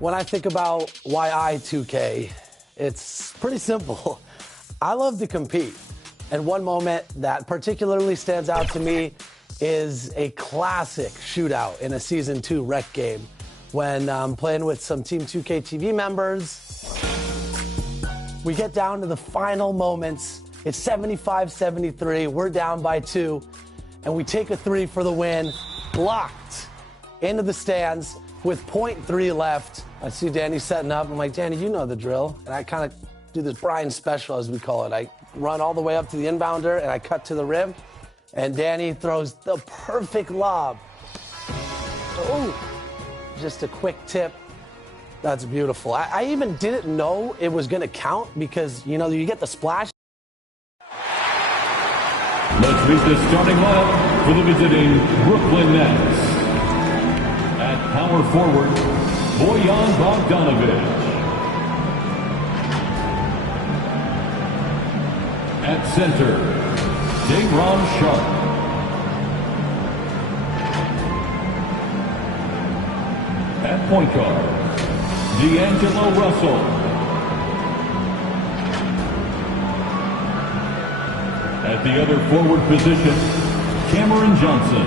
When I think about why I 2K, it's pretty simple. I love to compete. And one moment that particularly stands out to me is a classic shootout in a Season 2 rec game when I'm playing with some Team 2K TV members. We get down to the final moments. It's 75-73. We're down by 2. And we take a 3 for the win. Blocked into the stands with .3 left. I see Danny setting up. I'm like, Danny, you know the drill. And I kind of do this Brian special, as we call it. I run all the way up to the inbounder, and I cut to the rim. And Danny throws the perfect lob. Oh, just a quick tip. That's beautiful. I even didn't know it was going to count because, you know, you get the splash. Let's meet the starting lineup for the visiting Brooklyn Nets. At power forward, Bojan Bogdanovic. At center, Day'Ron Sharpe. At point guard, D'Angelo Russell. At the other forward position, Cameron Johnson.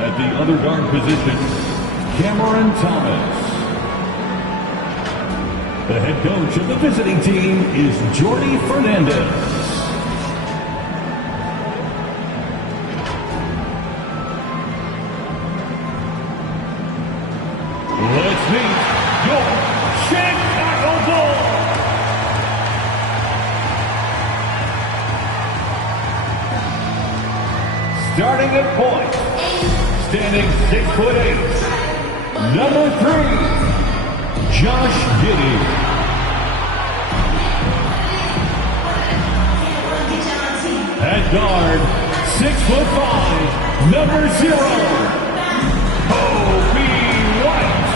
At the other guard position, Cameron Thomas. The head coach of the visiting team is Jordi Fernandez. Let's meet your Chicago Bulls. Starting at point, standing 6'8", number 3, Josh Giddey. At guard, 6'5", number 0, Kobe White.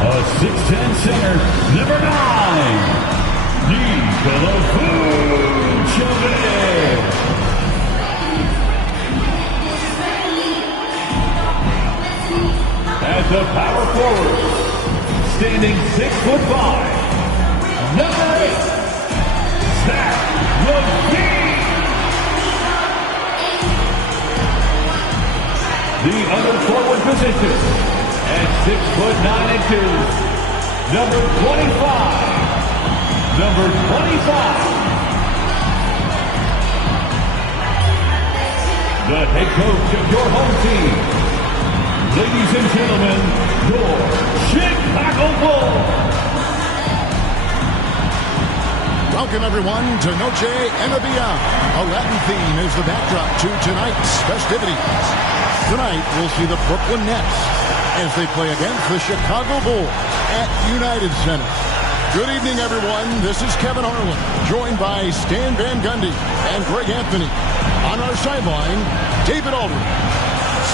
A 6'10" center, number 9, Nikola Vucevic. At the power forward, standing 6'5", number 8, Zach LaVine. The other forward position at 6'9" number 25. Number 25. The head coach of your home team. Ladies and gentlemen, your Chicago Bulls. Welcome, everyone, to Noche and Beyond. A Latin theme is the backdrop to tonight's festivities. Tonight, we'll see the Brooklyn Nets as they play against the Chicago Bulls at United Center. Good evening, everyone. This is Kevin Harlan, joined by Stan Van Gundy and Greg Anthony. On our sideline, David Aldridge.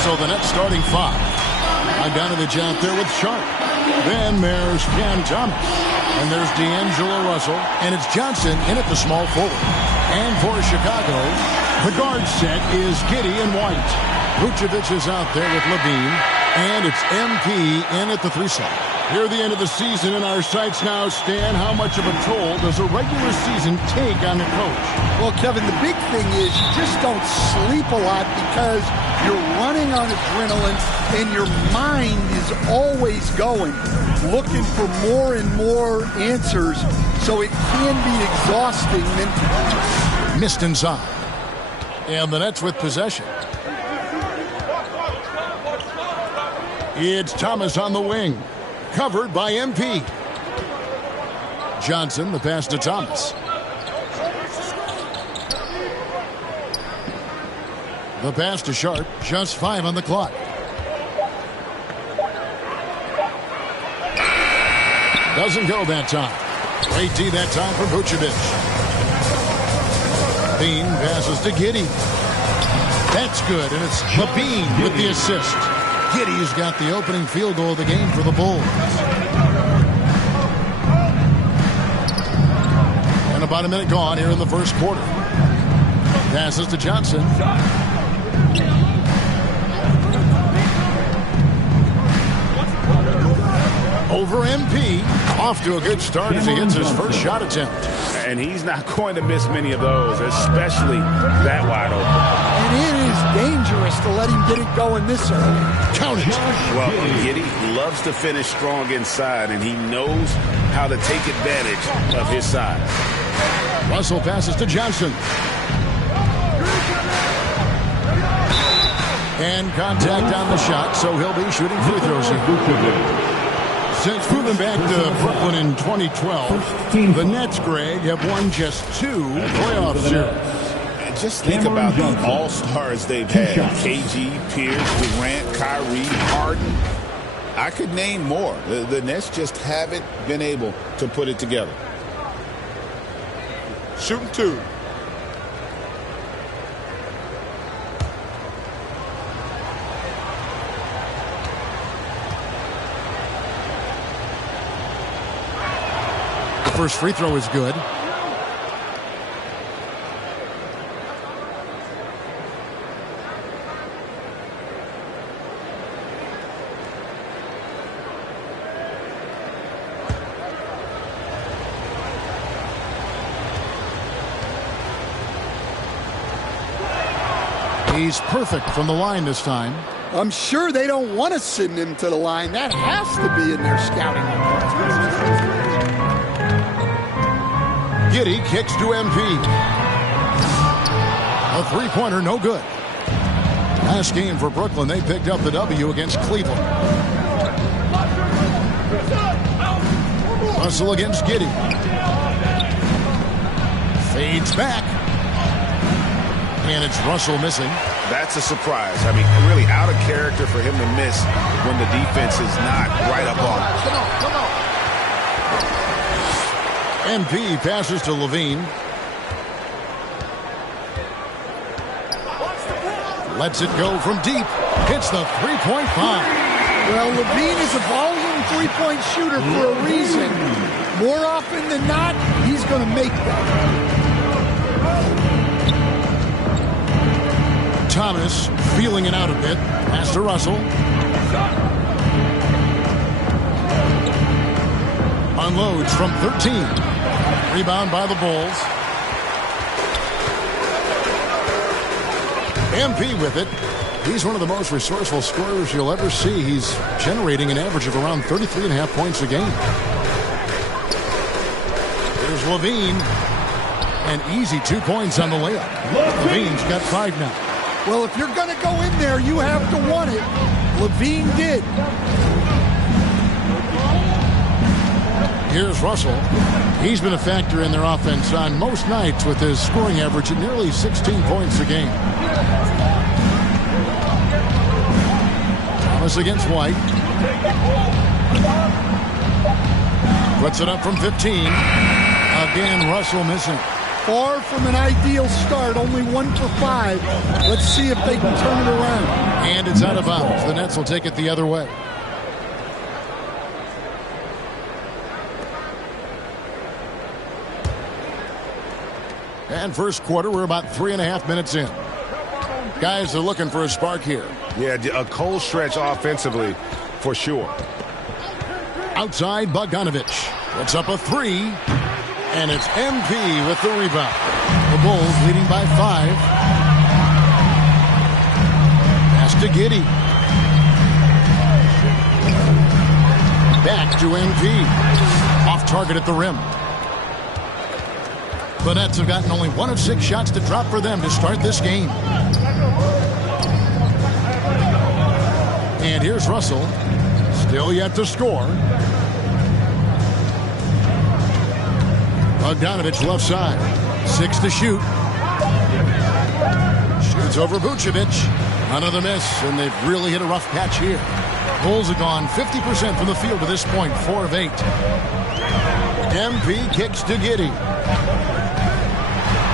So the Nets starting 5. Bogdanovic out there with Sharpe. Then there's Cam Thomas. And there's D'Angelo Russell. And it's Johnson in at the small forward. And for Chicago, the guard set is Giddey and White. Vucevic is out there with LaVine. And it's MP in at the 3 slot. Near the end of the season in our sights now, Stan, how much of a toll does a regular season take on the coach? Well, Kevin, the big thing is you just don't sleep a lot because you're running on adrenaline and your mind is always going, looking for more and more answers, so it can be exhausting mentally. Missed inside. And the Nets with possession. It's Thomas on the wing. Covered by MP. Johnson, the pass to Thomas. The pass to Sharpe, just 5 on the clock. Doesn't go that time. Great D that time for Vucevic. Bean passes to Giddey. That's good, and it's LaVine with the assist. Giddey's got the opening field goal of the game for the Bulls. And about a minute gone here in the first quarter. Passes to Johnson. Over MP. Off to a good start as he hits his first shot attempt. And he's not going to miss many of those, especially that wide open. And it is dangerous to let him get it going this early. Count it. Well, Giddey loves to finish strong inside, and he knows how to take advantage of his size. Russell passes to Johnson. And contact on the shot, so he'll be shooting free throws here. Since moving back to Brooklyn in 2012, the Nets, Greg, have won just 2 playoff series. And just think about the all-stars they've had. KG, Pierce, Durant, Kyrie, Harden. I could name more. The Nets just haven't been able to put it together. Shooting 2. First free throw is good. He's perfect from the line this time. I'm sure they don't want to send him to the line. That has to be in their scouting report. Giddey kicks to MP. A three-pointer, no good. Last game for Brooklyn, they picked up the W against Cleveland. Russell against Giddey. Fades back. And it's Russell missing. That's a surprise. I mean, really out of character for him to miss when the defense is not right up on him. Come on, come on. MP passes to Levine. Lets it go from deep. Hits the three-point line. Well, Levine is a volume three-point shooter for a reason. More often than not, he's going to make them. Thomas feeling it out a bit. Pass to Russell. Unloads from 13. Rebound by the Bulls. MP with it. He's one of the most resourceful scorers you'll ever see. He's generating an average of around 33.5 points a game. There's Levine. An easy 2 points on the layup. Levine's got 5 now. Well, if you're going to go in there, you have to want it. Levine did. Here's Russell. He's been a factor in their offense on most nights with his scoring average at nearly 16 points a game. Thomas against White. Puts it up from 15. Again, Russell missing. Far from an ideal start, only 1 for 5. Let's see if they can turn it around. And it's out of bounds. The Nets will take it the other way. And first quarter, we're about 3.5 minutes in. Guys are looking for a spark here. Yeah, a cold stretch offensively, for sure. Outside, Bogdanovich. Puts up a 3. And it's MP with the rebound. The Bulls leading by 5. Pass to Giddey. Back to MP. Off target at the rim. The Nets have gotten only 1 of 6 shots to drop for them to start this game. And here's Russell. Still yet to score. Bogdanovich left side. 6 to shoot. Shoots over Vucevic. Another miss, and they've really hit a rough patch here. Bulls have gone 50% from the field to this point, 4 of 8. MP kicks to Giddey.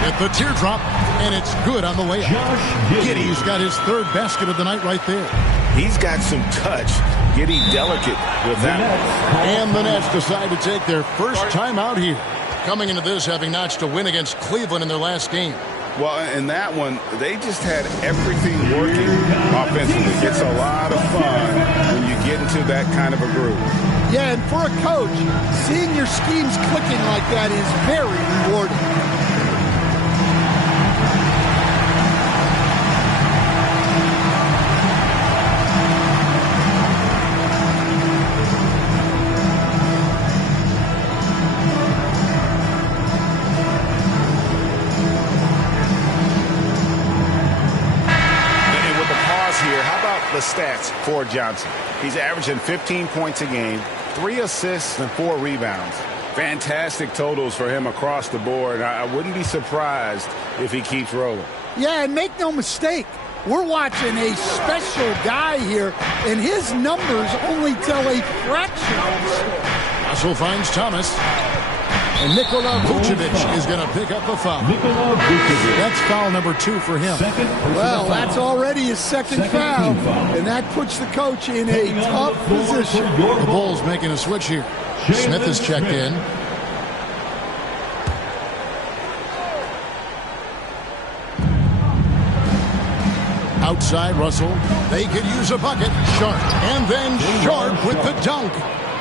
Hit the teardrop, and it's good on the layup. Giddey's got his 3rd basket of the night right there. He's got some touch. Giddey delicate with that one. And the Nets decide to take their first time out here. Coming into this having notched a win against Cleveland in their last game. Well, in that one, they just had everything working offensively. It's a lot of fun when you get into that kind of a groove. Yeah, and for a coach, seeing your schemes clicking like that is very rewarding. The stats for Johnson. He's averaging 15 points a game, 3 assists and 4 rebounds. Fantastic totals for him across the board. I wouldn't be surprised if he keeps rolling. Yeah, and make no mistake, we're watching a special guy here, and his numbers only tell a fraction of the story. Russell finds Thomas. And Nikola Vucevic is going to pick up the foul. That's foul number 2 for him. Well, that's already his second foul, and that puts the coach in a tough position. The Bulls making a switch here. Smith is checked in. Outside, Russell. They could use a bucket. Sharp. And then Sharp with the dunk.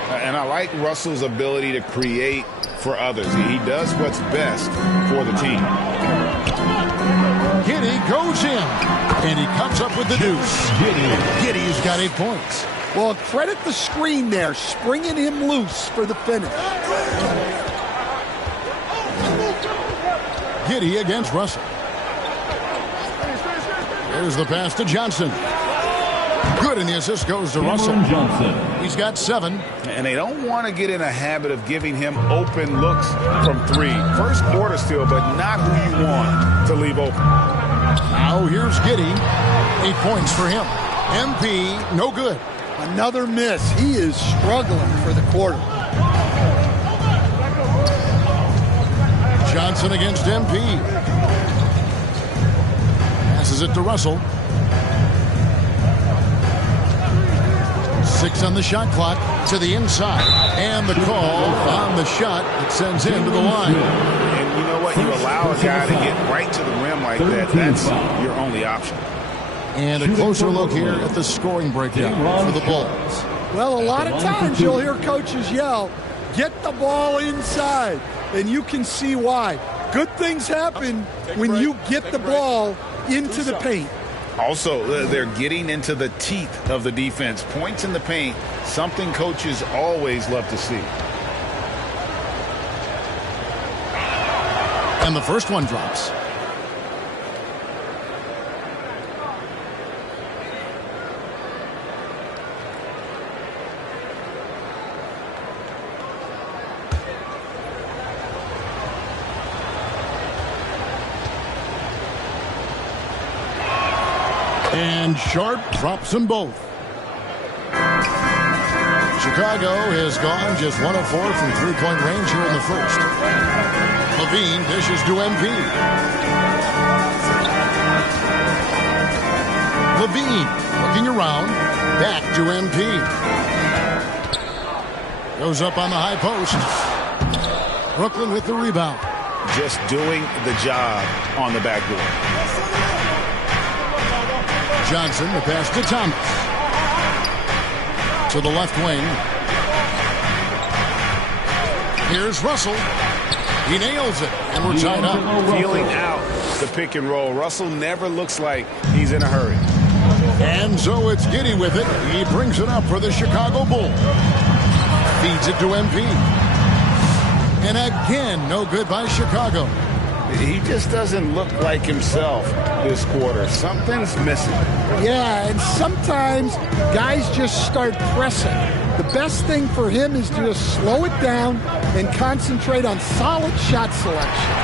And I like Russell's ability to create for others. He does what's best for the team. Giddey goes in, and he comes up with the deuce. Giddey's got 8 points. Well, credit the screen there, springing him loose for the finish. Giddey against Russell. There's the pass to Johnson. Good, and the assist goes to Russell. He's got 7. And they don't want to get in a habit of giving him open looks from 3. First quarter still, but not who you want to leave open. Now here's Giddey. 8 points for him. MP, no good. Another miss. He is struggling for the quarter. Johnson against MP. Passes it to Russell. 6 on the shot clock, to the inside, and the call on the shot that sends him to the line. And you know what? You allow a guy to get right to the rim like that. That's your only option. And a closer look here at the scoring breakdown for the Bulls. Well, a lot of times you'll hear coaches yell, "Get the ball inside," and you can see why. Good things happen when you get the ball into the paint. Also, they're getting into the teeth of the defense. Points in the paint, something coaches always love to see. And the first one drops. And Sharp drops them both. Chicago has gone just 1 of 4 from three-point range here in the first. Levine dishes to MP. Levine looking around. Back to MP. Goes up on the high post. Brooklyn with the rebound. Just doing the job on the backboard. Johnson, the pass to Thomas. To the left wing. Here's Russell. He nails it, and we're tied up. Feeling out the pick and roll. Russell never looks like he's in a hurry. And so it's Giddey with it. He brings it up for the Chicago Bulls. Feeds it to MP. And again, no good by Chicago. He just doesn't look like himself this quarter. Something's missing. Yeah, and sometimes guys just start pressing. The best thing for him is to just slow it down and concentrate on solid shot selection.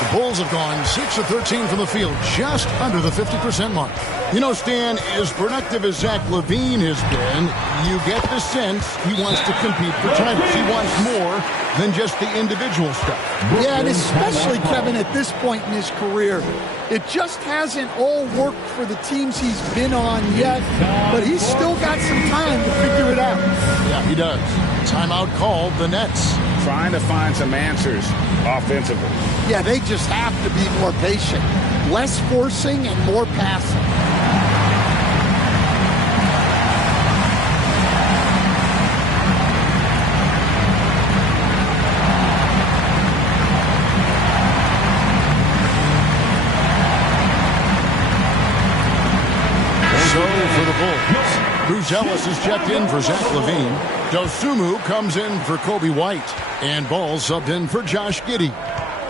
The Bulls have gone 6 of 13 from the field, just under the 50% mark. You know, Stan, as productive as Zach LaVine has been, you get the sense he wants to compete for titles. He wants more than just the individual stuff. Yeah, and especially, Kevin, at this point in his career, it just hasn't all worked for the teams he's been on yet, but he's still got some time to figure it out. Yeah, he does. Timeout called, the Nets. trying to find some answers offensively. Yeah, they just have to be more patient. Less forcing and more passing. So for the Bulls, Buzelis is checked in for Zach LaVine. Dosunmu comes in for Kobe White. And Ball subbed in for Josh Giddey.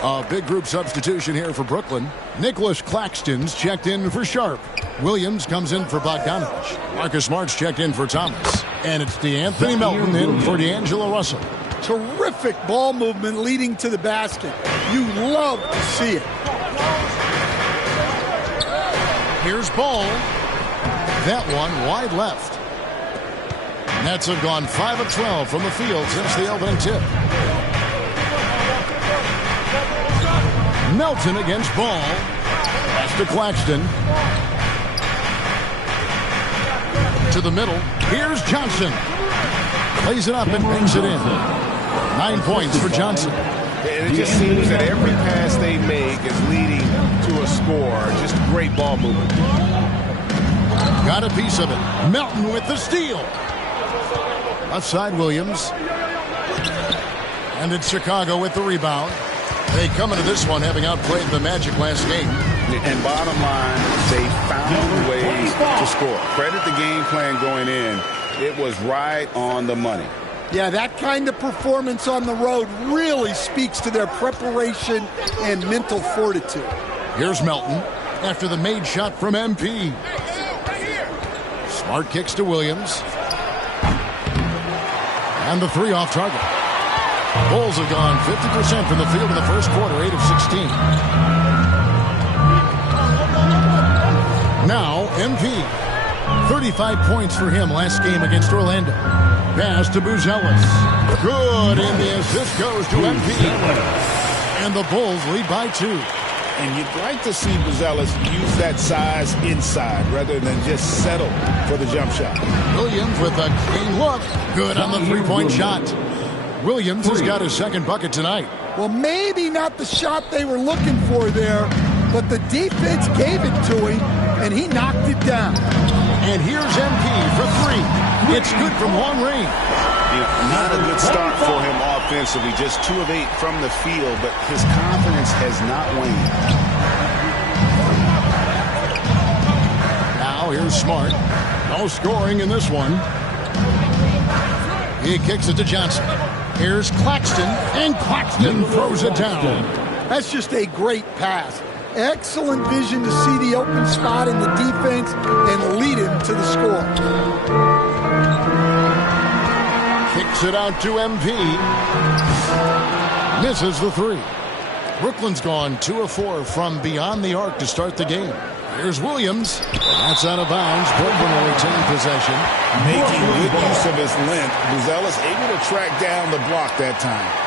A big group substitution here for Brooklyn. Nicholas Claxton's checked in for Sharp. Williams comes in for Bogdanovich. Marcus Smart's checked in for Thomas. And it's DeAnthony Melton in for D'Angelo Russell. Terrific ball movement leading to the basket. You love to see it. Here's Ball. That one wide left. Nets have gone 5 of 12 from the field since the opening tip. Melton against Ball. Pass to Claxton. To the middle. Here's Johnson. Plays it up and brings it in. 9 points for Johnson. And it just seems that every pass they make is leading to a score. Just great ball movement. Got a piece of it. Melton with the steal. Left side Williams. And it's Chicago with the rebound. They come into this one having outplayed the Magic last game. And bottom line, they found ways to score. Credit the game plan going in. It was right on the money. Yeah, that kind of performance on the road really speaks to their preparation and mental fortitude. Here's Melton after the made shot from MP. Smart kicks to Williams. And the three off target. Bulls have gone 50% from the field in the first quarter, 8 of 16. Now, MP. 35 points for him last game against Orlando. Pass to Buzelis. Good, and the assist goes to MP. And the Bulls lead by 2. And you'd like to see Buzelis use that size inside rather than just settle for the jump shot. Williams with a clean look. Good on the three-point shot. Williams has got his second bucket tonight. Well, maybe not the shot they were looking for there, but the defense gave it to him, and he knocked it down. And here's MP for 3. It's good from long range. Not a good start for him offensively. Just 2 of 8 from the field, but his confidence has not waned. Now here's Smart. No scoring in this one. He kicks it to Johnson. Here's Claxton, and Claxton throws it down. That's just a great pass. Excellent vision to see the open spot in the defense and lead him to the score. Kicks it out to MP. Misses the 3. Brooklyn's gone 2 of 4 from beyond the arc to start the game. Here's Williams. That's out of bounds. Brooklyn will retain possession. Making good use of his length. Buzelis able to track down the block that time.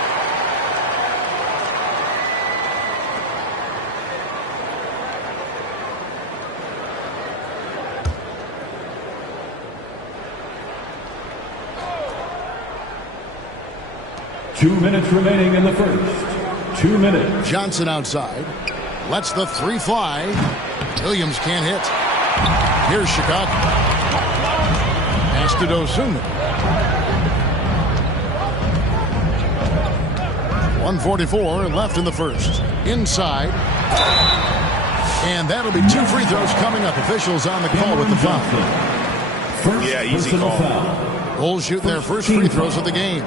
Two minutes remaining in the first. 2 minutes. Johnson outside. Lets the 3 fly. Williams can't hit. Here's Chicago. Pass to Dosunmu. 1:44 left in the first. Inside. And that'll be 2 free throws coming up. Officials on the call with the foul. Yeah, easy call. Bulls shooting their first free throws of the game.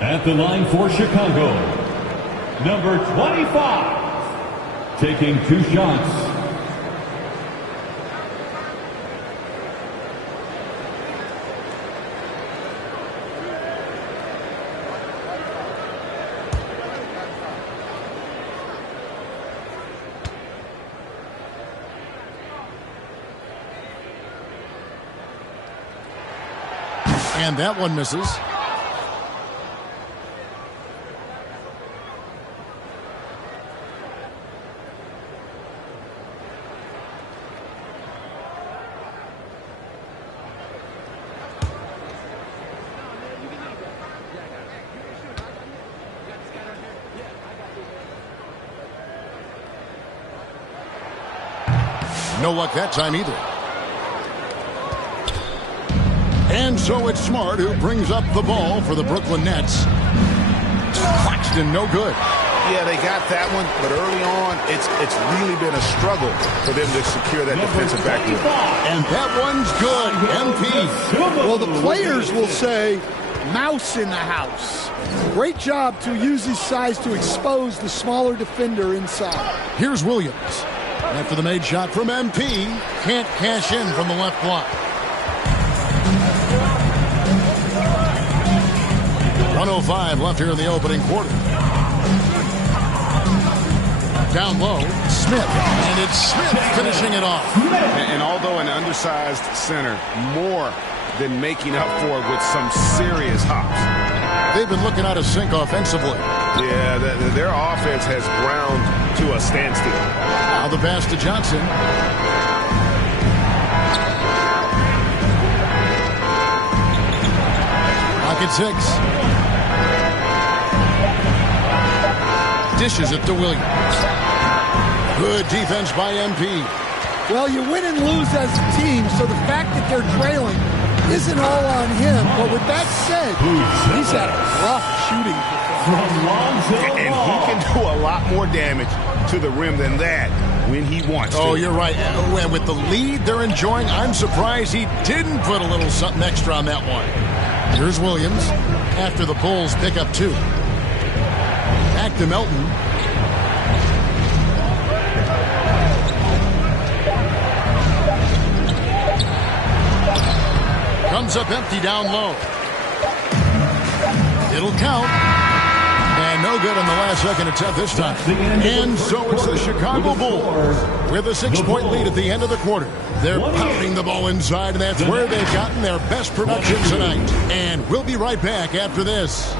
At the line for Chicago, number 25, taking 2 shots. And that one misses. No luck that time either. And so it's Smart who brings up the ball for the Brooklyn Nets. Claxton, no good. Yeah, they got that one, but early on, it's really been a struggle for them to secure that defensive backboard. And that one's good. MP. Well, the players will say, mouse in the house. Great job to use his size to expose the smaller defender inside. Here's Williams. After the made shot from MP, can't cash in from the left block. 1:05 left here in the opening quarter. Down low, Smith. And it's Smith finishing it off. And although an undersized center, more than making up for it with some serious hops. They've been looking out of sync offensively. Yeah, their offense has ground to a standstill. Now the pass to Johnson. Pocket 6. Dishes it to Williams. Good defense by MP. Well, you win and lose as a team, so the fact that they're trailing isn't all on him. But with that said, he's had a rough shooting performance. And he can do a lot more damage to the rim than that when he wants to. Oh, you're right. And with the lead they're enjoying, I'm surprised he didn't put a little something extra on that one. Here's Williams after the Bulls pick up 2. Back to Melton. Comes up empty down low. It'll count. And no good on the last second attempt this time. And so it's the Chicago Bulls with a 6-point lead at the end of the quarter. They're pounding the ball inside, and that's where they've gotten their best production tonight. And we'll be right back after this.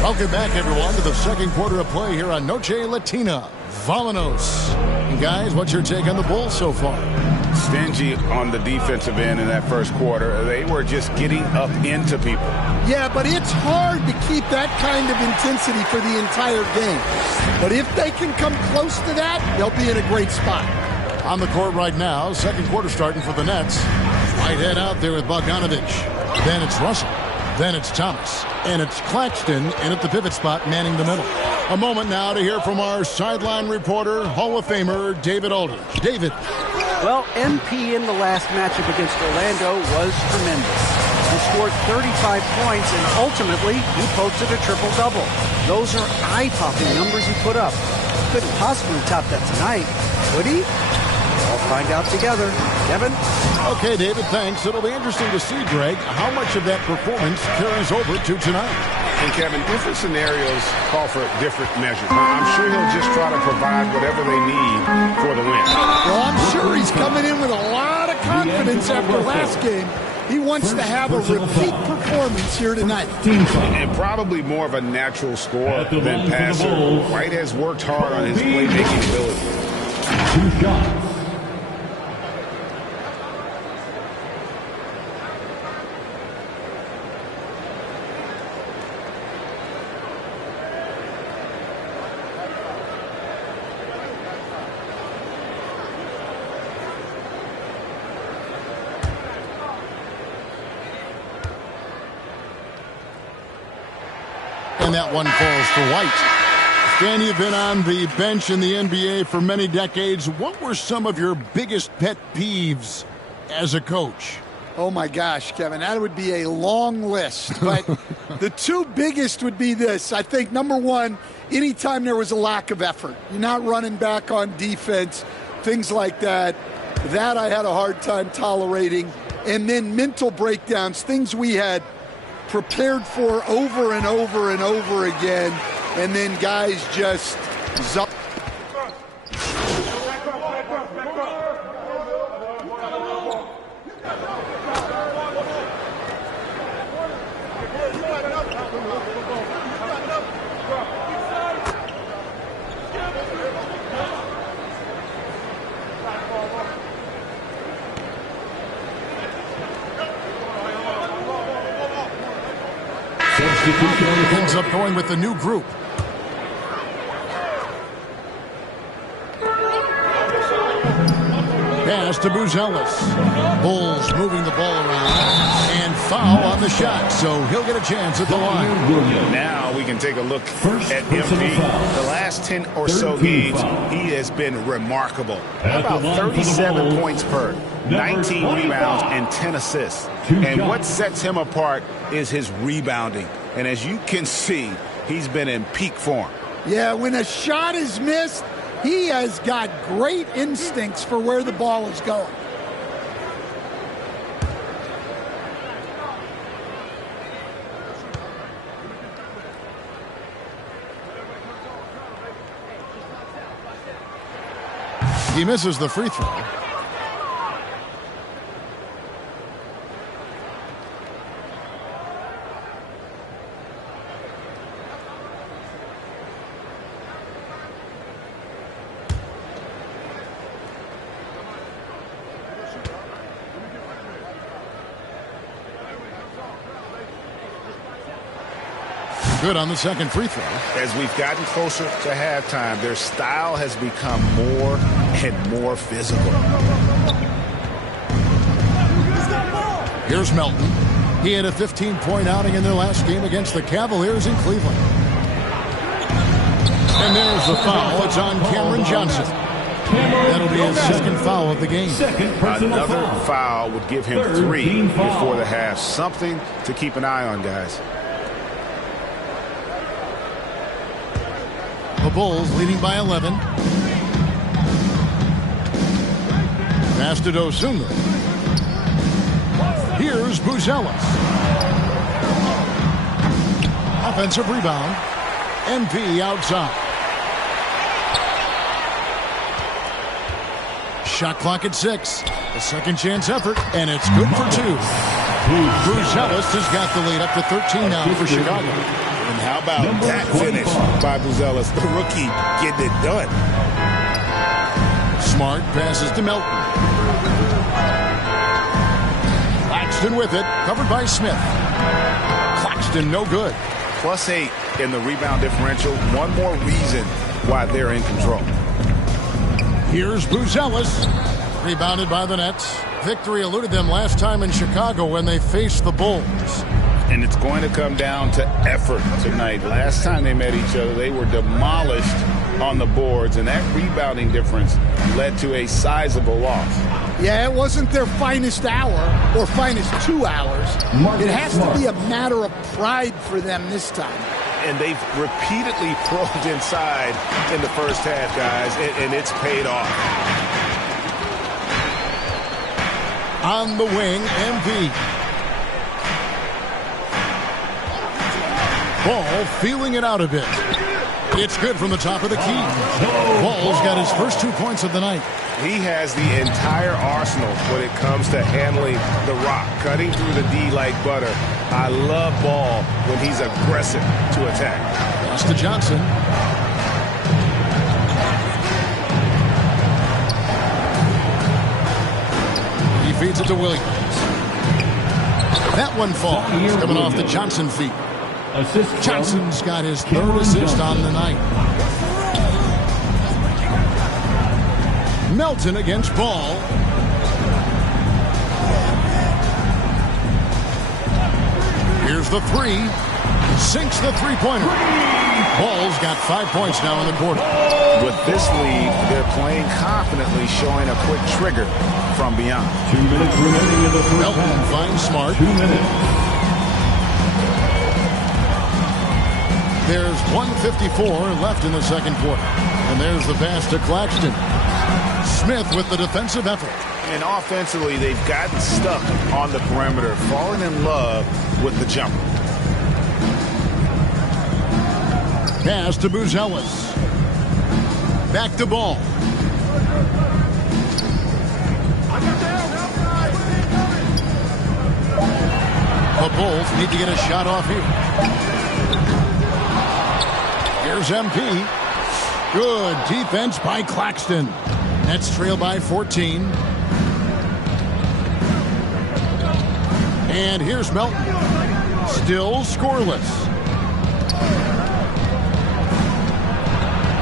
Welcome back, everyone, to the second quarter of play here on Noche Latina. Vámonos. And guys, what's your take on the Bulls so far? Stingy on the defensive end in that first quarter. They were just getting up into people. Yeah, but it's hard to keep that kind of intensity for the entire game. But if they can come close to that, they'll be in a great spot. On the court right now, second quarter starting for the Nets. Whitehead out there with Bogdanovich. Then it's Russell. Then it's Thomas. And it's Claxton in at the pivot spot, manning the middle. A moment now to hear from our sideline reporter, Hall of Famer David Aldridge. David. Well, MP in the last matchup against Orlando was tremendous. He scored 35 points, and ultimately, he posted a triple-double. Those are eye-popping numbers he put up. Couldn't possibly top that tonight, would he? We'll find out together. Kevin? Okay, David, thanks. It'll be interesting to see, Greg, how much of that performance carries over to tonight. And Kevin, different scenarios call for different measures. I'm sure he'll just try to provide whatever they need for the win. Well, I'm sure he's coming in with a lot of confidence after last game. He wants to have a repeat performance here tonight. And probably more of a natural scorer than passer. White has worked hard on his playmaking ability. 2 shots. And that one falls for White. Stan, you've been on the bench in the NBA for many decades. What were some of your biggest pet peeves as a coach? Oh, my gosh, Kevin, that would be a long list. But the 2 biggest would be this. I think, number one, anytime there was a lack of effort, you're not running back on defense, things like that. That I had a hard time tolerating. And then mental breakdowns, things we had prepared for over and over and over again, and then guys just Ends up going with the new group. Pass to Buzelis. Bulls moving the ball around. And foul on the shot, so he'll get a chance at the line. Now we can take a look at MP. The last 10 or so games, he has been remarkable. About 37 points per, 19 rebounds, and 10 assists. And what sets him apart is his rebounding. And as you can see, he's been in peak form. Yeah, when a shot is missed, he has got great instincts for where the ball is going. He misses the free throw. Good on the second free throw. As we've gotten closer to halftime, their style has become more and more physical. Here's Melton. He had a 15-point outing in their last game against the Cavaliers in Cleveland. And there's the foul. It's on Cameron Johnson. That'll be his second foul of the game. Another foul would give him 3 before the half. Something to keep an eye on, guys. The Bulls leading by 11. Pass to Dosunmu. Here's Buzelis. Offensive rebound. MP outside. Shot clock at 6. A second chance effort, and it's good for 2. Buzelis has got the lead up to 13 now for Chicago. And how about that finish by Buzelis, the rookie getting it done. Smart passes to Melton. Claxton with it, covered by Smith. Claxton no good. +8 in the rebound differential. One more reason why they're in control. Here's Buzelis. Rebounded by the Nets. Victory eluded them last time in Chicago when they faced the Bulls. And it's going to come down to effort tonight. Last time they met each other, they were demolished on the boards, and that rebounding difference led to a sizable loss. Yeah, it wasn't their finest hour or finest 2 hours. It has to be a matter of pride for them this time. And they've repeatedly probed inside in the first half, guys, and it's paid off. On the wing, MP. Ball feeling it out a bit. It's good from the top of the key. Ball's got his first 2 points of the night. He has the entire arsenal when it comes to handling the rock, cutting through the D like butter. I love Ball when he's aggressive to attack. Pass to Johnson. He feeds it to Williams. That one falls, coming off the Johnson feet. Johnson's got his third assist on the night. Melton against Ball. Here's the 3. Sinks the three-pointer. Ball's got 5 points now in the quarter. With this lead, they're playing confidently, showing a quick trigger from beyond. 2 minutes remaining in the first Melton half. finds Smart. 2 minutes. There's 1:54 left in the second quarter. And there's the pass to Claxton. Smith with the defensive effort. And offensively, they've gotten stuck on the perimeter, falling in love with the jumper. Pass to Buzelis. Back to Ball. The Bulls need to get a shot off here. Here's MP. Good defense by Claxton. Nets trail by 14. And here's Melton. Still scoreless.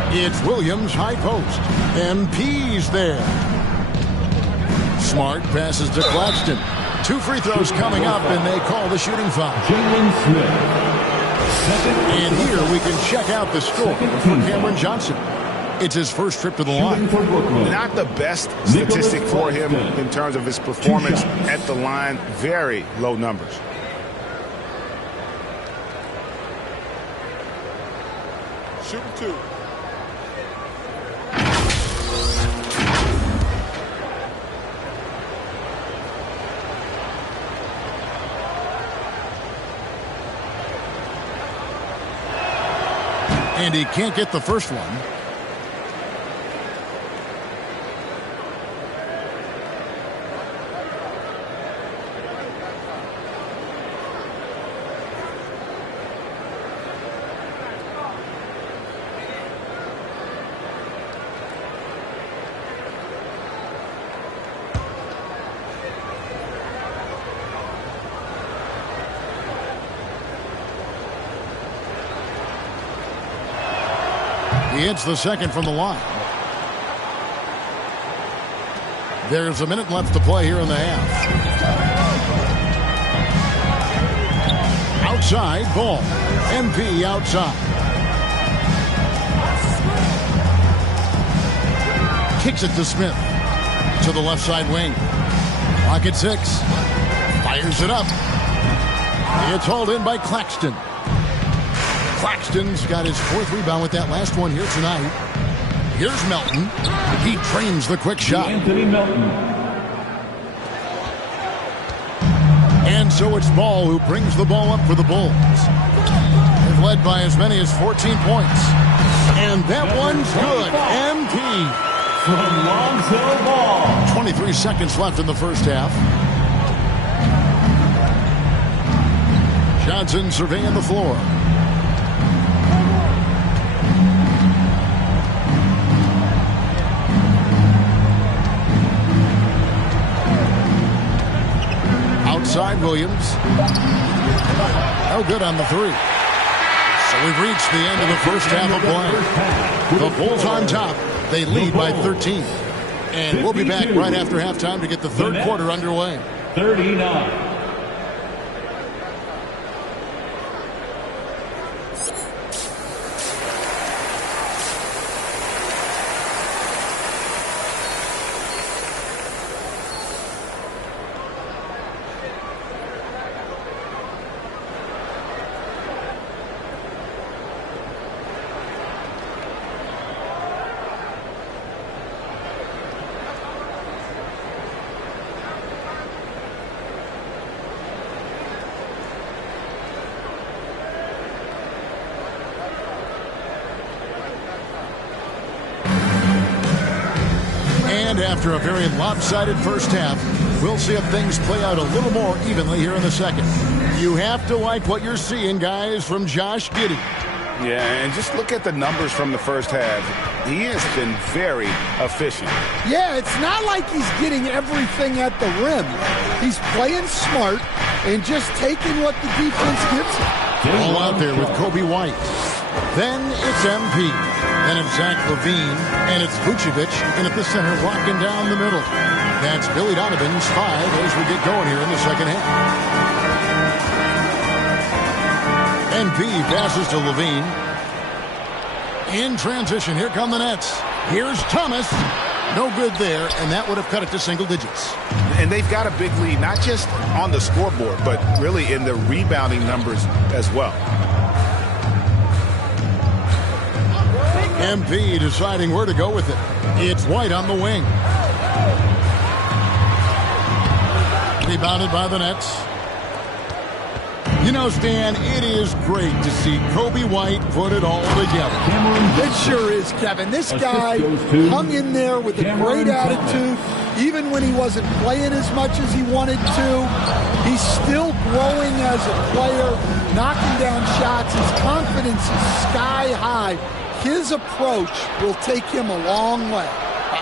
It's Williams high post. MP's there. Smart passes to Claxton. 2 free throws coming up, and they call the shooting foul. Jalen Smith. And here we can check out the score for Cameron Johnson. It's his first trip to the line. Not the best statistic for him in terms of his performance at the line. Very low numbers. Shooting 2. And he can't get the first one. He hits the second from the line. There's a minute left to play here in the half. Outside ball. MP outside. Kicks it to Smith. To the left side wing. Pocket 6. Fires it up. It's hauled in by Claxton. Claxton's got his 4th rebound with that last one here tonight. Here's Melton. He trains the quick shot. Anthony Melton. And so it's Ball who brings the ball up for the Bulls. They've led by as many as 14 points. And that one's good. MP. From Lonzo Ball. 23 seconds left in the first half. Johnson surveying the floor. Outside Williams. No good on the 3. So we've reached the end of the first half of play. The Bulls on top. They lead by 13. And we'll be back right after halftime to get the third quarter underway. 39. And after a very lopsided first half, we'll see if things play out a little more evenly here in the second. You have to like what you're seeing, guys, from Josh Giddey. Yeah, and just look at the numbers from the first half. He has been very efficient. Yeah, it's not like he's getting everything at the rim. He's playing smart and just taking what the defense gives him. All out there with Kobe White. Then it's MP. Then it's Zach LaVine. And it's Vucevic in at the center, walking down the middle. That's Billy Donovan's 5 as we get going here in the second half. MP passes to LaVine. In transition, here come the Nets. Here's Thomas. No good there, and that would have cut it to single digits. And they've got a big lead, not just on the scoreboard, but really in the rebounding numbers as well. MP deciding where to go with it. It's White on the wing. Rebounded by the Nets. You know, Stan, it is great to see Kobe White put it all together. It sure is, Kevin. This guy hung in there with a great attitude. Even when he wasn't playing as much as he wanted to, he's still growing as a player, knocking down shots. His confidence is sky high. His approach will take him a long way.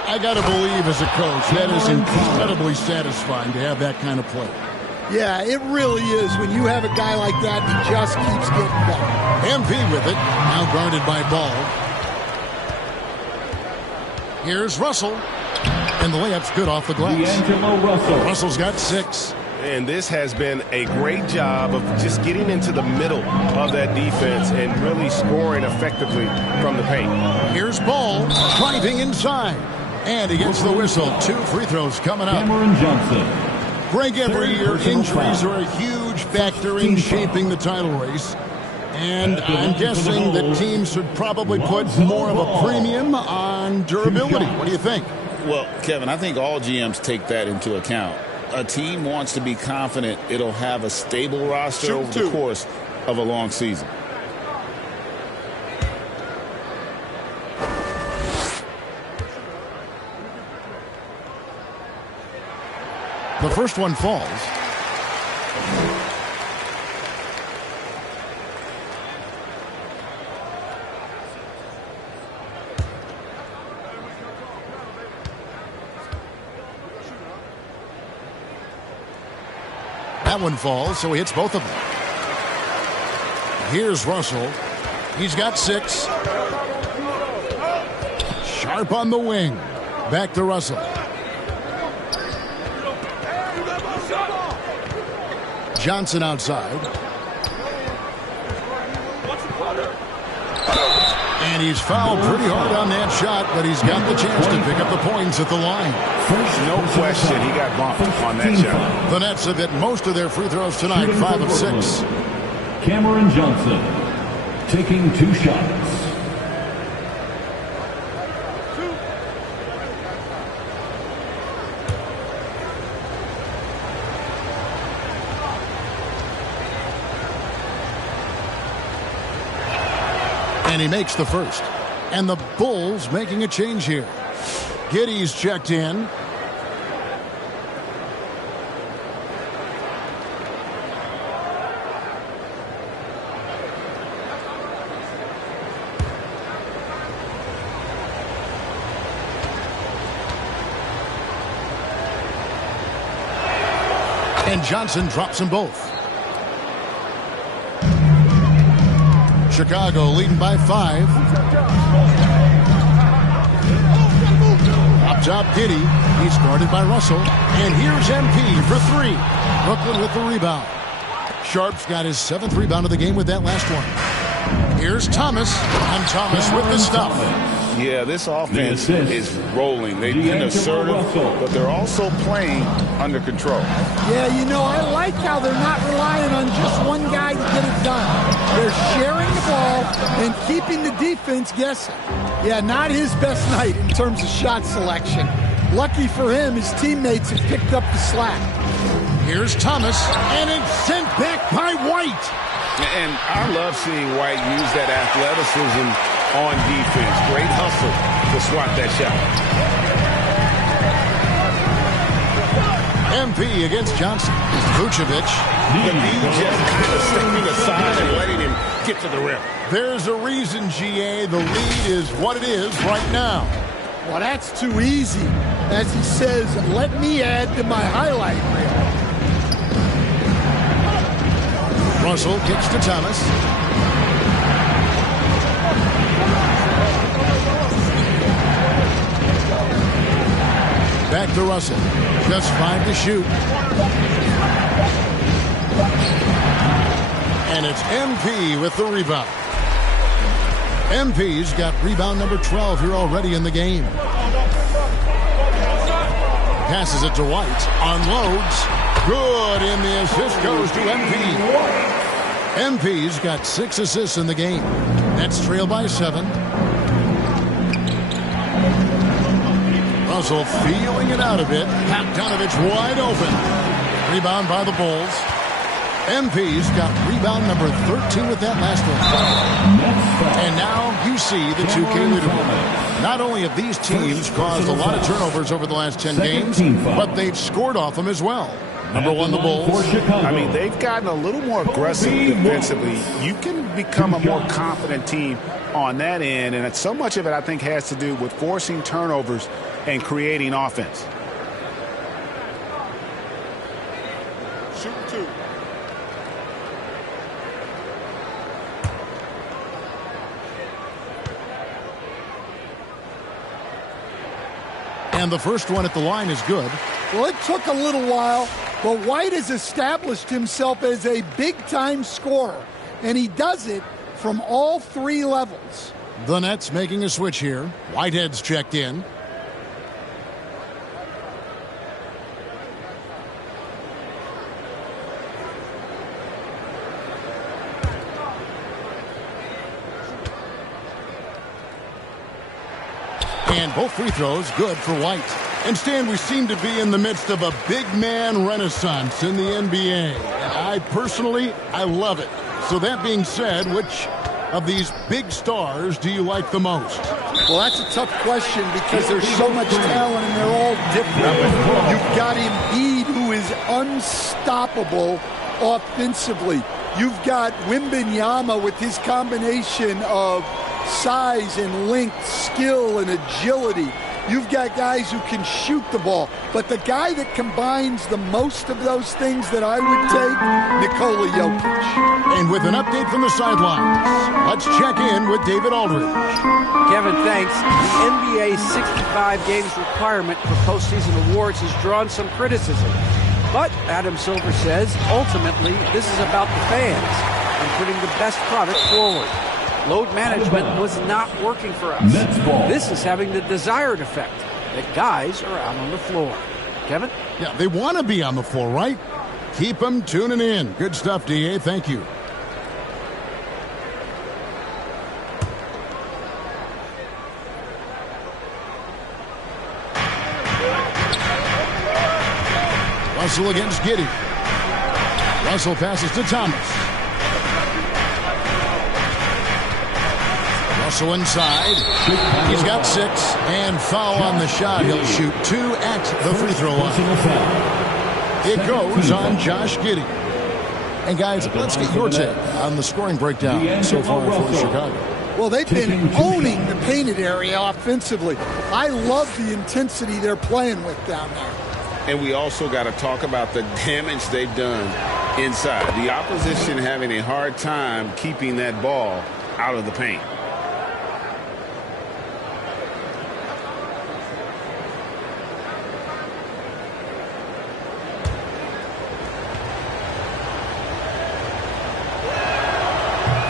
I got to believe as a coach, that is incredibly satisfying to have that kind of play. Yeah, it really is when you have a guy like that and he just keeps getting better. MP with it, now guarded by Ball. Here's Russell. And the layup's good off the glass. D'Angelo Russell. Russell's got 6. And this has been a great job of just getting into the middle of that defense and really scoring effectively from the paint. Here's Ball driving inside. And he gets the whistle. 2 free throws coming up. Cameron Johnson. Greg, every year injuries are a huge factor in shaping the title race. And I'm guessing that teams should probably put more of a premium on durability. What do you think? Well, Kevin, I think all GMs take that into account. A team wants to be confident it'll have a stable roster over the course of a long season. The first one falls. That one falls, so he hits both of them. Here's Russell. He's got 6. Sharp on the wing. Back to Russell. Johnson outside. And he's fouled pretty hard on that shot, but he's got the chance to pick up the points at the line. No question, he got bumped on that shot. The Nets have hit most of their free throws tonight, 5 of 6. Cameron Johnson taking 2 shots. And he makes the first. And the Bulls making a change here. Giddey's checked in. And Johnson drops them both. Chicago leading by 5. Up top, Giddey. He's guarded by Russell. And here's MP for 3. Brooklyn with the rebound. Sharp's got his 7th rebound of the game with that last one. Here's Thomas. And Thomas with the stuff. Yeah, this offense is rolling. They've been assertive, but they're also playing under control. Yeah, you know, I like how they're not relying on just one guy to get it done. They're sharing the ball and keeping the defense guessing. Yeah, not his best night in terms of shot selection. Lucky for him, his teammates have picked up the slack. Here's Thomas, and it's sent back by White. And I love seeing White use that athleticism on defense. Great hustle to swat that shot. MP against Johnson. Vucevic. The D just kind of stepping aside and letting him get to the rim. There's a reason, GA, the lead is what it is right now. Well, that's too easy. As he says, let me add to my highlight reel. Russell kicks to Thomas. Back to Russell. Just 5 to shoot. And it's MP with the rebound. MP's got rebound number 12 here already in the game. Passes it to White. Unloads. Good, and the assist goes to MP. MP's got 6 assists in the game. Nets trail by 7. Russell feeling it out a bit. Bogdanovich wide open. Rebound by the Bulls. MP's got rebound number 13 with that last one. And now you see the 2K leaderboard. Not only have these teams caused a lot of turnovers over the last 10 games, but they've scored off them as well. Number 1, the Bulls. I mean, they've gotten a little more aggressive defensively. You can become a more confident team on that end, and so much of it, I think, has to do with forcing turnovers and creating offense. Shoot 2. And the first one at the line is good. Well, it took a little while, but White has established himself as a big-time scorer, and he does it from all three levels. The Nets making a switch here. Whitehead's checked in. And both free throws good for White. And Stan, we seem to be in the midst of a big man renaissance in the NBA. I love it. So that being said, which of these big stars do you like the most? Well, that's a tough question because there's so much talent and they're all different. You've got Embiid, who is unstoppable offensively. You've got Wembanyama with his combination of size and length, skill and agility. You've got guys who can shoot the ball. But the guy that combines the most of those things that I would take, Nikola Jokic. And with an update from the sidelines, let's check in with David Aldridge. Kevin, thanks. The NBA 65 games requirement for postseason awards has drawn some criticism. But Adam Silver says, ultimately, this is about the fans and putting the best product forward. Load management was not working for us. This is having the desired effect that guys are out on the floor. Kevin? Yeah, they want to be on the floor, right? Keep them tuning in. Good stuff, DA. Thank you. Russell against Giddey. Russell passes to Thomas. Russell inside. He's got 6 and foul on the shot. He'll shoot 2 at the free throw line. It goes on Josh Giddey. And guys, let's get your take on the scoring breakdown so far for Chicago. Well, they've been owning the painted area offensively. I love the intensity they're playing with down there. And we also got to talk about the damage they've done inside. The opposition having a hard time keeping that ball out of the paint.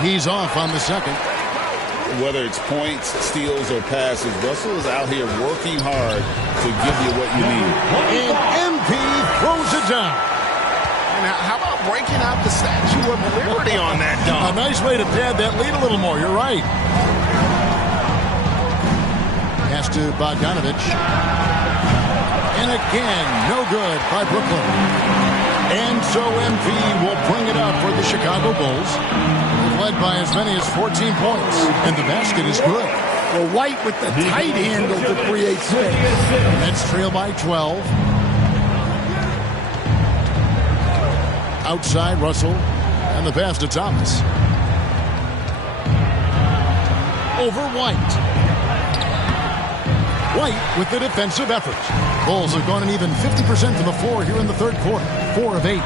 He's off on the second. Whether it's points, steals, or passes, Russell is out here working hard to give you what you need. And MP throws it down. Now, how about breaking out the Statue of Liberty on that dunk? A nice way to pad that lead a little more. You're right. Pass to Bogdanovich. And again, no good by Brooklyn. And so MP will bring it up for the Chicago Bulls. Led by as many as 14 points. And the basket is good. Well, White with the tight handle to create space. Nets trail by 12. Outside Russell. And the pass to Thomas. Over White. White with the defensive effort. Bulls have gone an even 50% from the floor here in the third quarter. 4 of 8.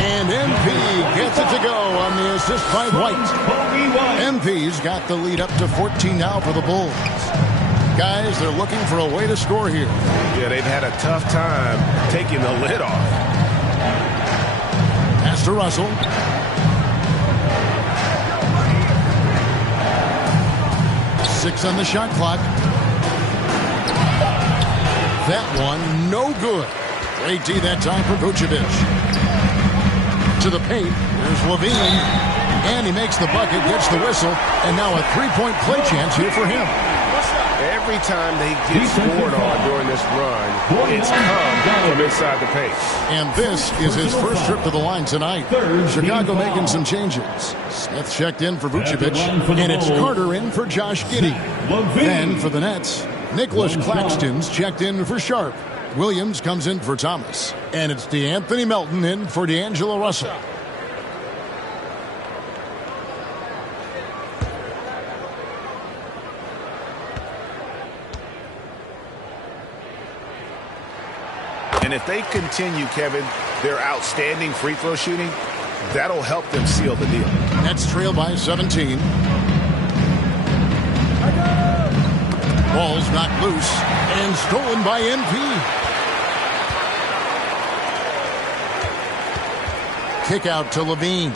And MP gets it to go on the assist by White. MP's got the lead up to 14 now for the Bulls. Guys, they're looking for a way to score here. Yeah, they've had a tough time taking the lid off. Pass to Russell. Six on the shot clock. That one, no good. Great D that time for Vucevic. To the paint, there's Levine. And he makes the bucket, gets the whistle, and now a three-point play chance here for him. Every time they get scored on during this run, it's come from inside the paint. And this is his first trip to the line tonight. Chicago making some changes. Smith checked in for Vucevic, and it's Carter in for Josh Giddey. Then for the Nets, Nicholas Claxton's checked in for Sharp. Williams comes in for Thomas. And it's DeAnthony Melton in for D'Angelo Russell. And if they continue, Kevin, their outstanding free throw shooting, that'll help them seal the deal. Nets trail by 17. Ball's knocked loose and stolen by MP. Kick out to Levine.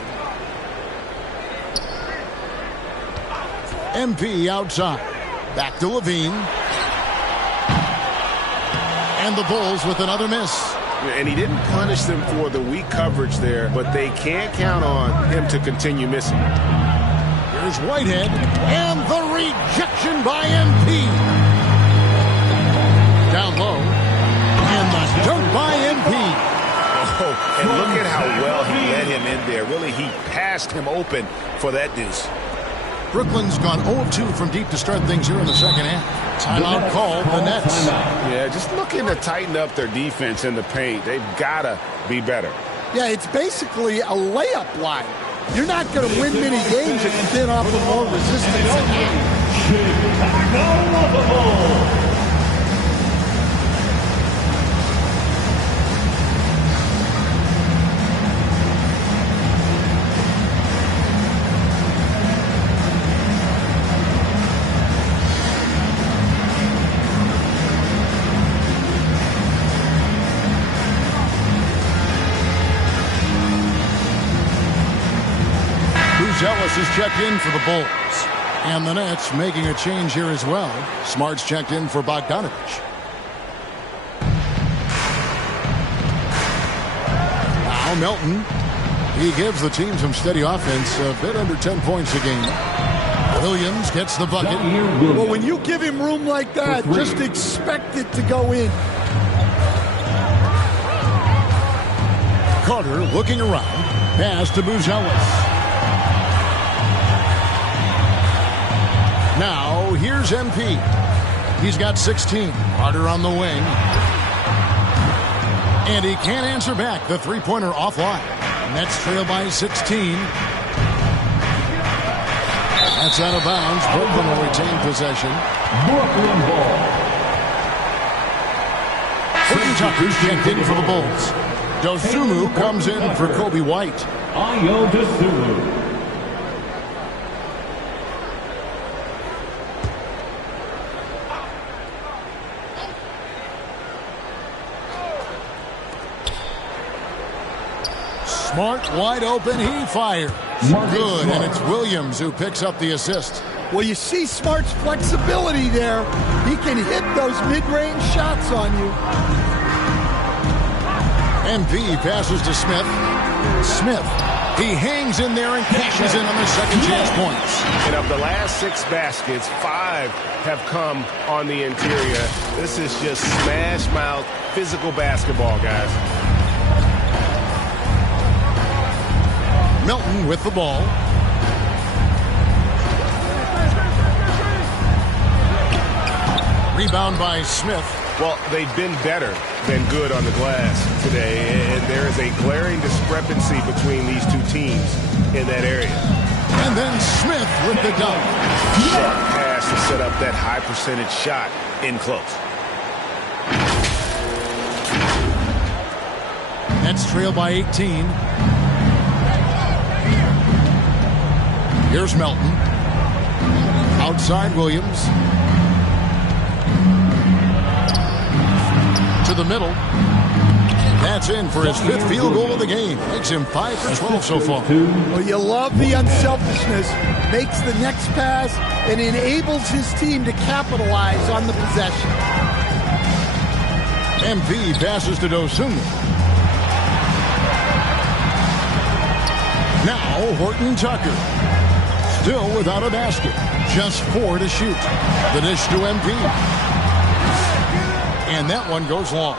MP outside. Back to Levine. And the Bulls with another miss. And he didn't punish them for the weak coverage there, but they can't count on him to continue missing. Here's Whitehead, and the rejection by MP. Down low, and the dunk by MP. Oh, and look at how well he let him in there. Really, he passed him open for that deuce. Brooklyn's gone 0 of 2 from deep to start things here in the second half. Timeout called the Nets. Yeah, just looking to tighten up their defense in the paint. They've got to be better. Yeah, it's basically a layup line. You're not going to win many games if you can't offer more resistance than that. Ellis is checked in for the Bulls. And the Nets making a change here as well. Smart's checked in for Bogdanovich. Now Melton. He gives the team some steady offense, a bit under 10 points a game. Williams gets the bucket. Well, when you give him room like that, just expect it to go in. Carter looking around. Pass to Buzelis. Now, here's MP. He's got 16. Carter on the wing. And he can't answer back. The three-pointer offline. Nets trail by 16. That's out of bounds. Brooklyn will retain possession. Brooklyn ball. Horton Tucker's checked in for the Bulls. Dosunmu comes in for Kobe White. Ayo Dosunmu. Smart wide open. He fires. Good, and it's Williams who picks up the assist. Well, you see Smart's flexibility there. He can hit those mid-range shots on you. MP passes to Smith. Smith, he hangs in there and cashes in on the second chance points. And of the last 6 baskets, 5 have come on the interior. This is just smash mouth physical basketball, guys. Melton with the ball. Rebound by Smith. Well, they've been better than good on the glass today, and there is a glaring discrepancy between these two teams in that area. And then Smith with the dunk. Sharp pass to set up that high percentage shot in close. Nets trail by 18. Here's Melton. Outside Williams. To the middle. That's in for his 5th field goal of the game. Makes him 5 for 12 so far. Well, you love the unselfishness. Makes the next pass and enables his team to capitalize on the possession. MP passes to Dosunmu. Now Horton Tucker. Still without a basket. Just 4 to shoot. The dish to MP. And that one goes long.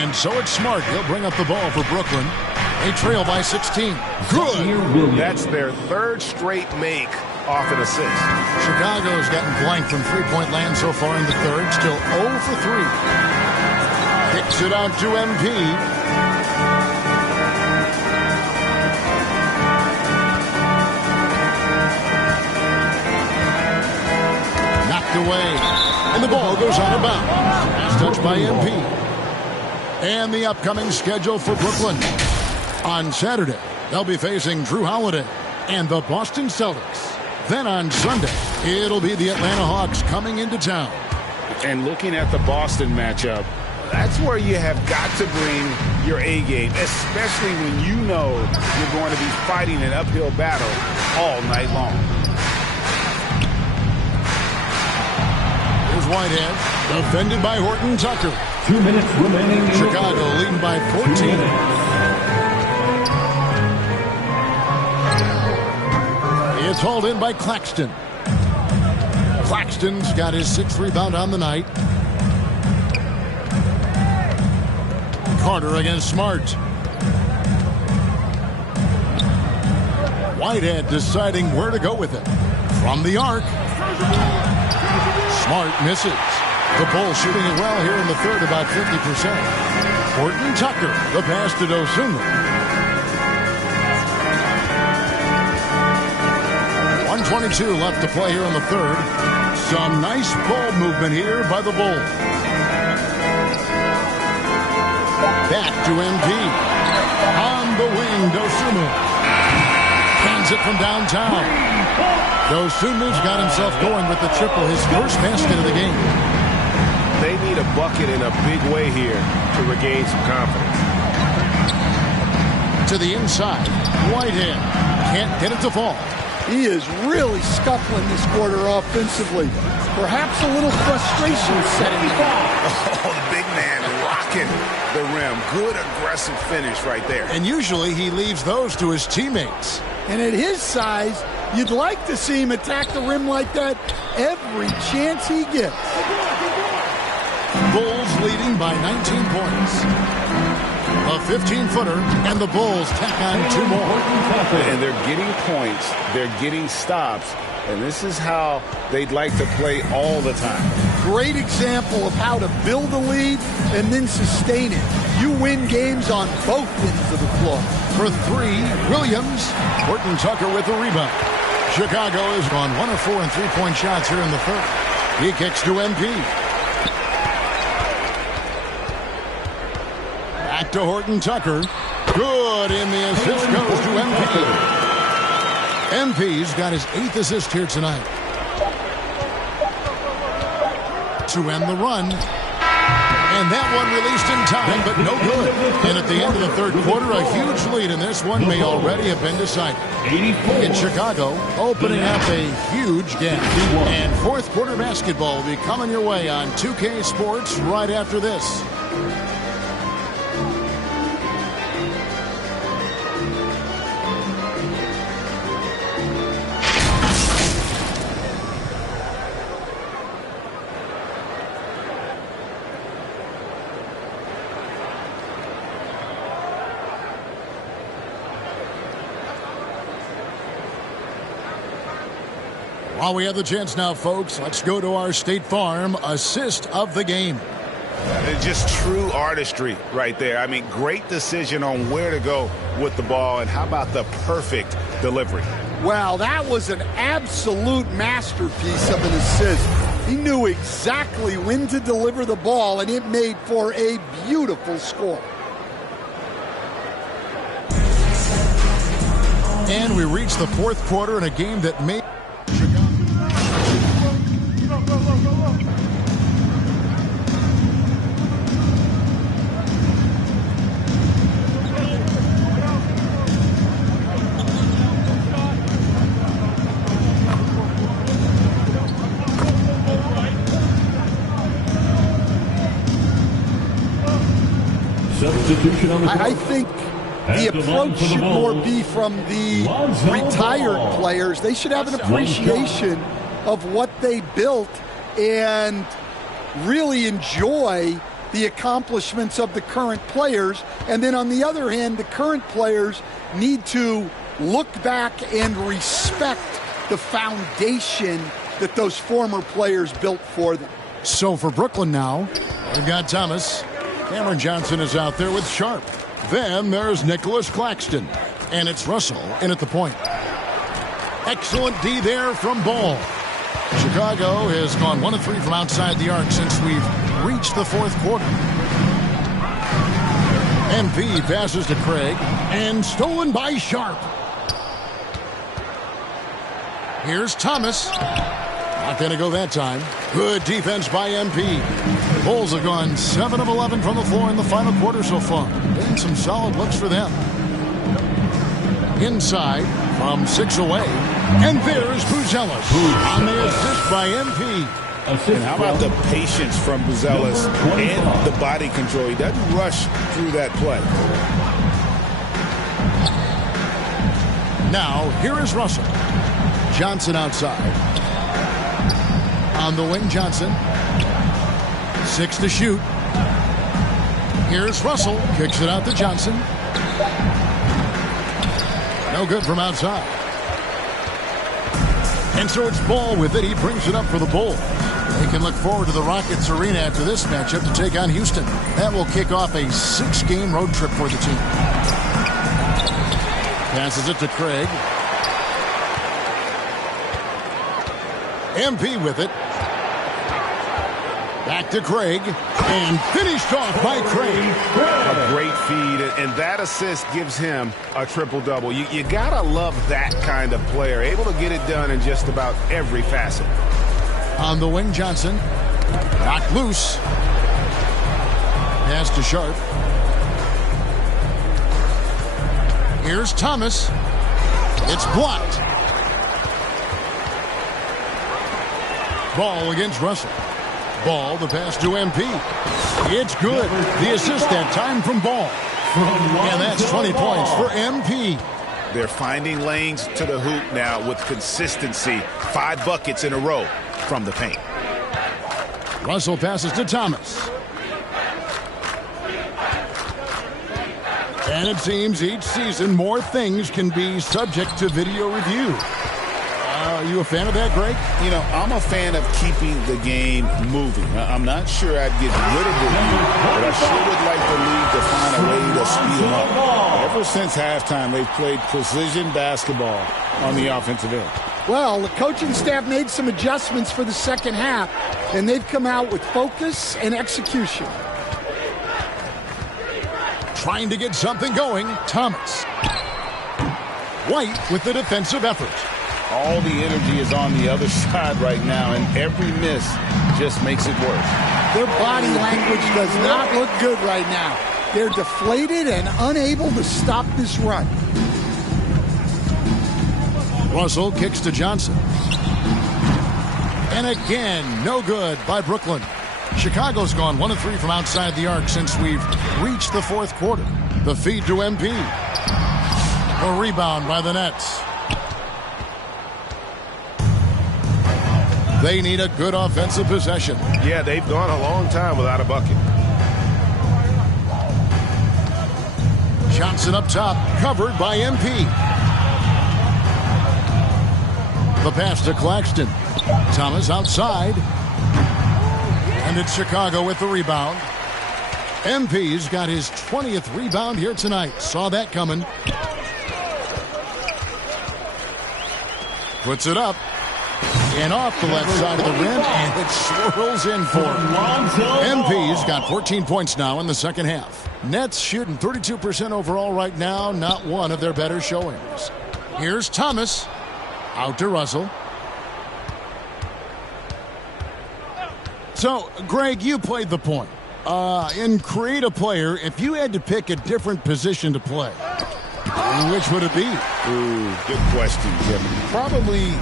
And so it's Smart. He'll bring up the ball for Brooklyn. They trail by 16. Good. That's their 3rd straight make off an assist. Chicago's gotten blank from three-point land so far in the 3rd. Still 0 for 3. Kicks it out to MP. Away, and the ball goes out of bounds. Last touch by MP. And the upcoming schedule for Brooklyn. On Saturday, they'll be facing Drew Holiday and the Boston Celtics. Then on Sunday, It'll be the Atlanta Hawks coming into town. And looking at the Boston matchup, that's where you have got to bring your A game, especially when you know you're going to be fighting an uphill battle all night long. Here's Whitehead, defended by Horton Tucker. 2 minutes remaining. Chicago leading by 14. It's hauled in by Claxton. Claxton's got his 6th rebound on the night. Carter against Smart. Whitehead deciding where to go with it. From the arc. Smart misses. The Bulls shooting it well here in the third, about 50%. Horton Tucker, the pass to Dosunmu. 1:22 left to play here in the third. Some nice ball movement here by the Bulls. Back to MP. On the wing, Dosunmu. Hands it from downtown. Dosunmu's got himself going with the triple, his first basket of the game. They need a bucket in a big way here to regain some confidence. To the inside. Whitehead can't get it to fall. He is really scuffling this quarter offensively. Perhaps a little frustration setting in. Oh, the big man rocking the rim. Good aggressive finish right there. And usually he leaves those to his teammates. And at his size, you'd like to see him attack the rim like that every chance he gets. Bulls leading by 19 points. A 15-footer, and the Bulls tack on 2 more. And they're getting points, they're getting stops, and this is how they'd like to play all the time. Great example of how to build a lead and then sustain it. You win games on both ends of the floor. For 3, Williams. Horton Tucker with the rebound. Chicago has gone 1 of 4 in 3-point shots here in the third. He kicks to MP. Back to Horton Tucker. Good, and the assist goes to MP. MP's got his 8th assist here tonight. To end the run. And that one released in time, but no good. And at the end of the third quarter, a huge lead, and this one may already have been decided. In Chicago, opening up a huge gap. And fourth quarter basketball will be coming your way on 2K Sports right after this. While we have the chance now, folks, let's go to our State Farm assist of the game. It's just true artistry right there. I mean, great decision on where to go with the ball, and how about the perfect delivery? Wow, that was an absolute masterpiece of an assist. He knew exactly when to deliver the ball, and it made for a beautiful score. And we reach the fourth quarter in a game that made... Substitution on the court. I think the approach should more be from the retired players. They should have an appreciation of what they built and really enjoy the accomplishments of the current players. And then on the other hand, the current players need to look back and respect the foundation that those former players built for them. So for Brooklyn now, we've got Thomas. Cameron Johnson is out there with Sharp. Then there's Nicholas Claxton. And it's Russell in at the point. Excellent D there from Ball. Chicago has gone 1 of 3 from outside the arc since we've reached the fourth quarter. MP passes to Craig. And stolen by Sharp. Here's Thomas. Not going to go that time. Good defense by MP. Bulls have gone 7 of 11 from the floor in the final quarter so far. And some solid looks for them. Inside from 6 away. And there's Buzelis on the assist by MP. And how about the patience from Buzelis and the body control? He doesn't rush through that play. Now, here is Russell. Johnson outside. On the wing, Johnson. 6 to shoot. Here's Russell. Kicks it out to Johnson. No good from outside. And so it's Ball with it. He brings it up for the Bulls. They can look forward to the Rockets Arena after this matchup to take on Houston. That will kick off a 6-game road trip for the team. Passes it to Craig. MP with it. Back to Craig. And finished off by Craig. A great feed, and that assist gives him a triple-double. You got to love that kind of player, able to get it done in just about every facet. On the wing, Johnson. Knocked loose. Pass to Sharp. Here's Thomas. It's blocked. Ball against Russell. Ball, the pass to MP. It's good. The assist that time from Ball. And that's 20 points for MP. They're finding lanes to the hoop now with consistency. 5 buckets in a row from the paint. Russell passes to Thomas. And it seems each season more things can be subject to video review. Are you a fan of that, Greg? You know, I'm a fan of keeping the game moving. I'm not sure I'd get rid of review, but I sure would like the league to find a way to speed them up. Ever since halftime, they've played precision basketball on the offensive end. Well, the coaching staff made some adjustments for the second half, and they've come out with focus and execution. Trying to get something going, Thomas. White with the defensive effort. All the energy is on the other side right now, and every miss just makes it worse. Their body language does not look good right now. They're deflated and unable to stop this run. Russell kicks to Johnson. And again, no good by Brooklyn. Chicago's gone 1 of 3 from outside the arc since we've reached the 4th quarter. The feed to MP. A rebound by the Nets. They need a good offensive possession. Yeah, they've gone a long time without a bucket. Johnson up top, covered by MP. The pass to Claxton. Thomas outside. And it's Chicago with the rebound. MP's got his 20th rebound here tonight. Saw that coming. Puts it up. And off the left side of the rim, and it swirls in for him. MP's got 14 points now in the second half. Nets shooting 32% overall right now, not one of their better showings. Here's Thomas. Out to Russell. So, Greg, you played the point. In Create a Player, if you had to pick a different position to play, which would it be? Ooh, good question, Jim. Probably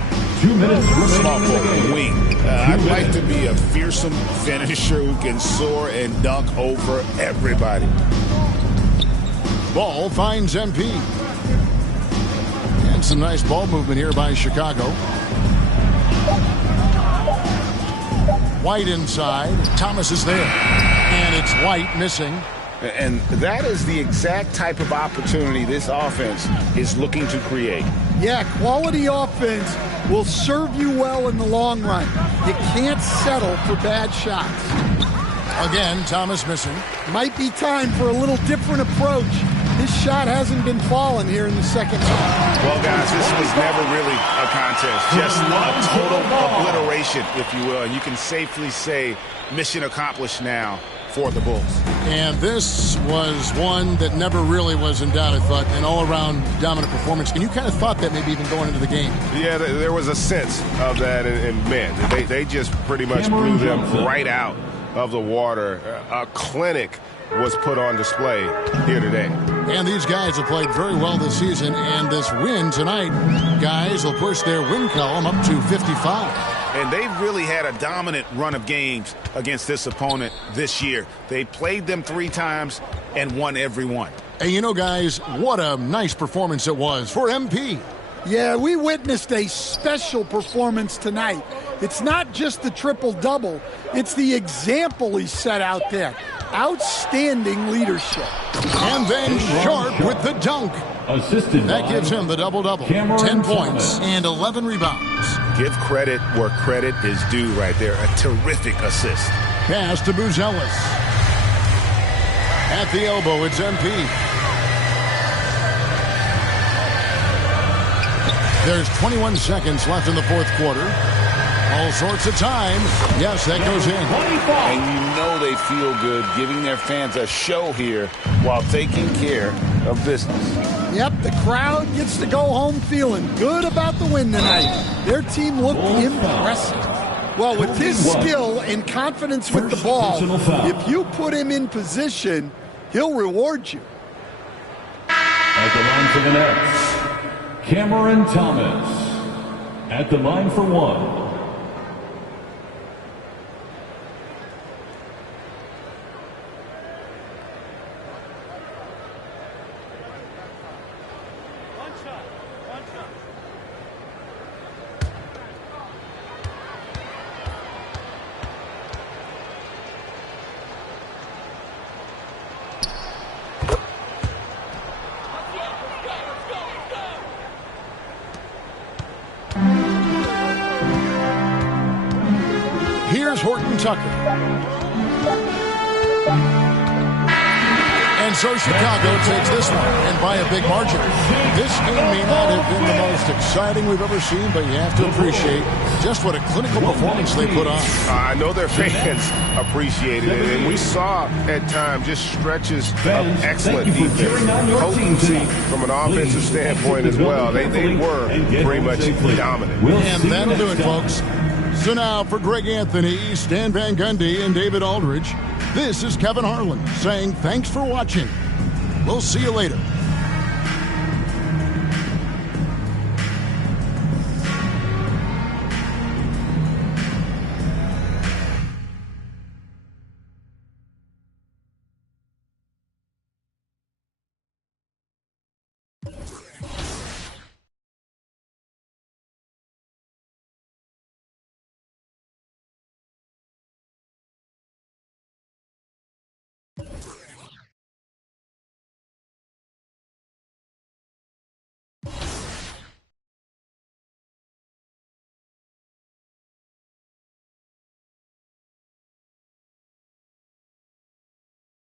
2 minutes small remaining in the forward, game. wing. I'd like to be a fearsome finisher who can soar and dunk over everybody. Ball finds MP. And some nice ball movement here by Chicago. White inside. Thomas is there. And it's White missing. And that is the exact type of opportunity this offense is looking to create. Yeah, quality offense will serve you well in the long run. You can't settle for bad shots. Again, Thomas missing. Might be time for a little different approach. This shot hasn't been falling here in the second half. Well, guys, this was never really a contest. Just a total obliteration, if you will. And you can safely say mission accomplished now for the Bulls. And this was one that never really was in doubt, I thought, an all-around dominant performance. And you kind of thought that maybe even going into the game. Yeah, there was a sense of that, and man, they just pretty much blew them right out of the water. A clinic was put on display here today. And these guys have played very well this season, and this win tonight, guys, will push their win column up to 55. And they've really had a dominant run of games against this opponent this year. They played them 3 times and won every one. And you know, guys, what a nice performance it was for MP. Yeah, we witnessed a special performance tonight. It's not just the triple-double. It's the example he set out there. Outstanding leadership. And then Sharp with the dunk. Assisted that gives him the double-double. 10 points and 11 rebounds. Give credit where credit is due right there. A terrific assist. Pass to Buzelis. At the elbow, it's MP. There's 21 seconds left in the fourth quarter. All sorts of time. Yes, that goes in. And you know they feel good giving their fans a show here while taking care of business. Yep, the crowd gets to go home feeling good about the win tonight. Their team looked impressive. Well, with his skill and confidence with the ball, if you put him in position, he'll reward you. At the line for the Nets, Cameron Thomas. At the line for one. Here's Horton Tucker. And so Chicago takes this one, and by a big margin. This game may not have been the most exciting we've ever seen, but you have to appreciate just what a clinical performance they put on. I know their fans appreciated it, and we saw at times just stretches of excellent defense. Potency from an offensive standpoint as well. They were pretty much dominant. And that'll do it, folks. So now for Greg Anthony, Stan Van Gundy, and David Aldridge, this is Kevin Harlan saying thanks for watching. We'll see you later.